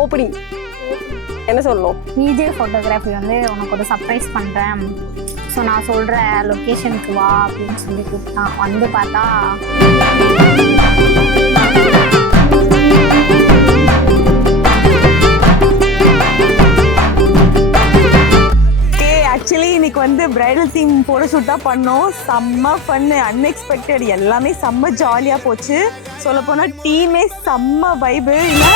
Opening என்ன சொல்லணும்? VJ photography வந்து உனக்கு ஒரு சர்ப்ரைஸ் பண்ணுறேன், ஸோ நான் சொல்கிற லொக்கேஷனுக்கு வா அப்படின்னு சொல்லி கூப்பிட்டான். வந்து பார்த்தா ஆக்சுவலி இன்னைக்கு வந்து பிரைடல் தீம் ஃபோட்டோஷூட் தான் பண்ணோம். செம்ம ஃபன்னு, அன்எக்ஸ்பெக்டட், எல்லாமே செம்ம ஜாலியாக போச்சு. சொல்லப்போனால் டீமே செம்ம வைபு. இல்லை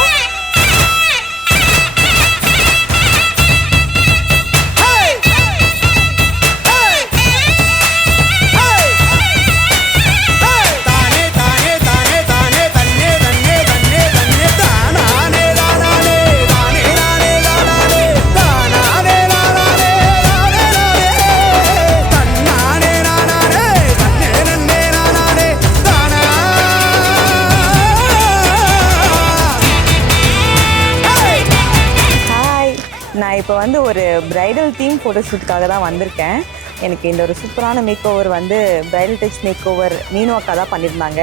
நான் இப்போ வந்து ஒரு பிரைடல் தீம் ஃபோட்டோஷூட்டுக்காக தான் வந்திருக்கேன். எனக்கு இந்த ஒரு சூப்பரான மேக் ஓவர் வந்து பிரைடல் டச் மேக் ஓவர் மீனு அக்கா தான் பண்ணியிருந்தாங்க.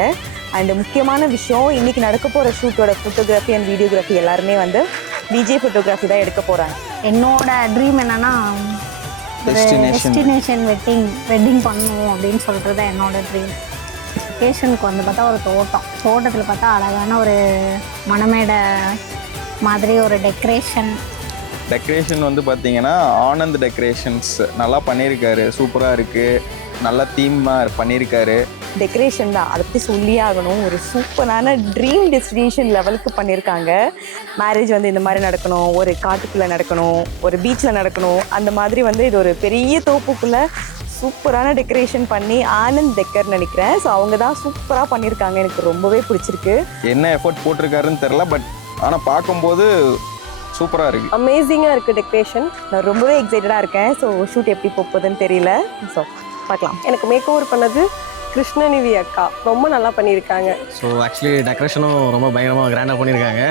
அண்டு முக்கியமான விஷயம், இன்றைக்கி நடக்க போகிற ஷூட்டோட ஃபோட்டோகிராஃபி அண்ட் வீடியோகிராஃபி எல்லாருமே வந்து விஜே ஃபோட்டோகிராஃபி தான் எடுக்க போகிறாங்க. என்னோட ட்ரீம் என்னென்னா டெஸ்டினேஷன் வெட்டிங் பண்ணணும் அப்படின்னு சொல்கிறது தான் என்னோட ட்ரீம். லொக்கேஷனுக்கு வந்து பார்த்தா ஒரு தோட்டத்தில் பார்த்தா அழகான ஒரு மணமேடை மாதிரி ஒரு டெக்கரேஷன் வந்து பார்த்தீங்கன்னா ஆனந்த் டெக்கரேஷன்ஸ் நல்லா பண்ணியிருக்காரு. சூப்பராக இருக்குது, நல்லா தீமாக பண்ணியிருக்காரு. டெக்கரேஷன் தான், அதை பற்றி சொல்லியே ஆகணும். ஒரு சூப்பரான ட்ரீம் டெஸ்டினேஷன் லெவலுக்கு பண்ணியிருக்காங்க. மேரேஜ் வந்து இந்த மாதிரி நடக்கணும், ஒரு காட்டுக்குள்ளே நடக்கணும், ஒரு பீச்சில் நடக்கணும், அந்த மாதிரி வந்து இது ஒரு பெரிய தோப்புக்குள்ளே சூப்பரான டெக்கரேஷன் பண்ணி ஆனந்த் டெக்கர் நினைக்கிறேன். ஸோ அவங்க தான் சூப்பராக பண்ணியிருக்காங்க. எனக்கு ரொம்பவே பிடிச்சிருக்கு. என்ன எஃபர்ட் போட்டிருக்காருன்னு தெரில, பட் ஆனால் பார்க்கும்போது சூப்பராக இருக்குது, அமேசிங்காக இருக்குது டெக்கரேஷன். நான் ரொம்பவே எக்ஸைட்டடாக இருக்கேன். ஸோ ஷூட் எப்படி போகுதுன்னு தெரியல. ஸோ பார்க்கலாம். எனக்கு மேக் ஓவர் பண்ணது கிருஷ்ணநிதி அக்கா, ரொம்ப நல்லா பண்ணியிருக்காங்க. ஸோ ஆக்சுவலி டெக்கரேஷனும் ரொம்ப பயங்கரமாக கிராண்டாக பண்ணியிருக்காங்க.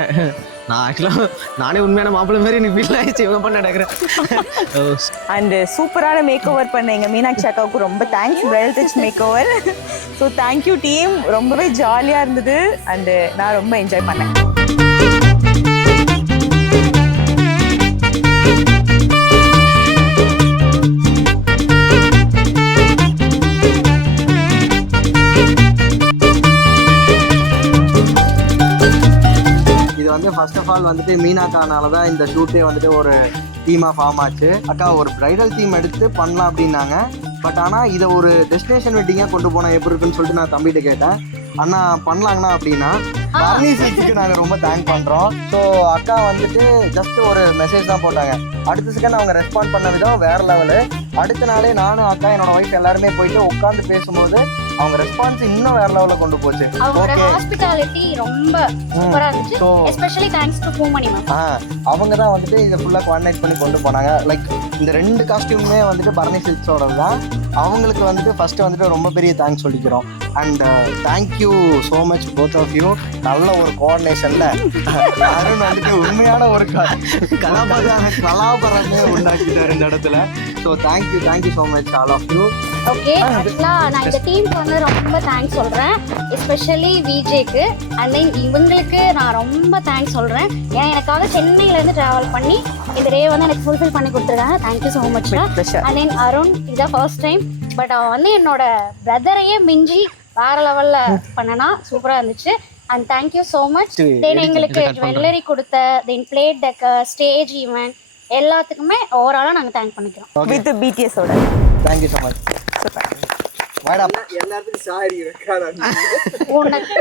நானே உண்மையான மாப்பிள்ளை மாதிரி எனக்கு ஃபீல் ஆகிடுச்சு இவங்க பண்ண டெக்கரேஷன். அண்டு சூப்பரான மேக் ஓவர் பண்ண எங்கள் மீனாட்சி அக்காவுக்கு ரொம்ப thanks. Bridal touch make over. So thank you team, ரொம்பவே ஜாலியாக இருந்தது. அண்டு நான் ரொம்ப என்ஜாய் பண்ணேன். ஃபர்ஸ்ட் ஆஃப் ஆல் வந்துட்டு மீனாக்கானால தான் இந்த ஷூட்டே வந்துட்டு ஒரு டீமாக ஃபார்ம் ஆச்சு. அக்கா ஒரு பிரைடல் தீம் எடுத்து பண்ணலாம் அப்படின்னாங்க. பட் ஆனால் இதை ஒரு டெஸ்டினேஷன் வெட்டிங்காக கொண்டு போனால் எப்படி இருக்குன்னு சொல்லிட்டு நான் தம்பிகிட்ட கேட்டேன். அண்ணா பண்ணலாங்கண்ணா அப்படின்னா பர்னிஷனுக்கு நாங்கள் ரொம்ப தேங்க் பண்ணுறோம். ஸோ அக்கா வந்துட்டு ஜஸ்ட் ஒரு மெசேஜ் தான் போட்டாங்க. அடுத்த செகண்ட் அவங்க ரெஸ்பாண்ட் பண்ண விதம் வேறு லெவலு. அடுத்த நாளே நானும் அக்கா என்னோட ஒய்ஃப் எல்லாருமே போயிட்டு உட்காந்து பேசும்போது அவங்க ரெஸ்பான்ஸ் இன்னும் வேற லெவல்ல கொண்டு போச்சு. அவங்களோட ஹாஸ்பிட்டாலிட்டி ரொம்ப சூப்பரா இருந்துச்சு. Especially thanks to Poomani ma'am. அவங்க தான் வந்துட்டு இதை ஃபுல்லா கோஆர்டினேட் பண்ணி கொண்டு போனாங்க. லைக் இந்த 2 காஸ்டியூமே வந்துட்டு பரணி சில்க்ஸோட தான். அவங்களுக்கு வந்துட்டு ஃபர்ஸ்ட் வந்துட்டு ரொம்ப பெரிய தேங்க்ஸ் சொல்லிக்கிறோம். And thank you so much both of you. நல்ல ஒரு கோஆர்டினேஷன்ல அருண் வந்துட்டு உண்மையான ஒரு கலாபாரமே உண்டாக்கிட்டாரு இந்த இடத்துல. So thank you so much all of you. Okay, ஆக்சுவலாக நான் இந்த டீமுக்கு வந்து ரொம்ப தேங்க்ஸ் சொல்கிறேன், எஸ்பெஷலி விஜேக்கு. அண்ட் தென் இவங்களுக்கு நான் ரொம்ப தேங்க்ஸ் சொல்கிறேன். ஏன்னா எனக்காக சென்னையிலேருந்து ட்ராவல் பண்ணி இந்த டே வந்து எனக்கு ஃபுல்ஃபில் பண்ணி கொடுத்துருக்காங்க. Thank you so much. And then Arun, இதுதான் ஃபர்ஸ்ட் டைம். பட் அவன் வந்து என்னோட பிரதரையே மிஞ்சி வேறு லெவலில் பண்ணனா சூப்பராக இருந்துச்சு. And thank you so much. Then எங்களுக்கு ஜுவல்லரி கொடுத்த, then plate decor, stage event எல்லாத்துக்குமே ஓவராலாக நாங்கள் தேங்க் பண்ணிக்கிறோம். வித் பிடிஎஸோட thank you so much. Super. Madam எல்லாத்துக்கும் சாரி உனக்கு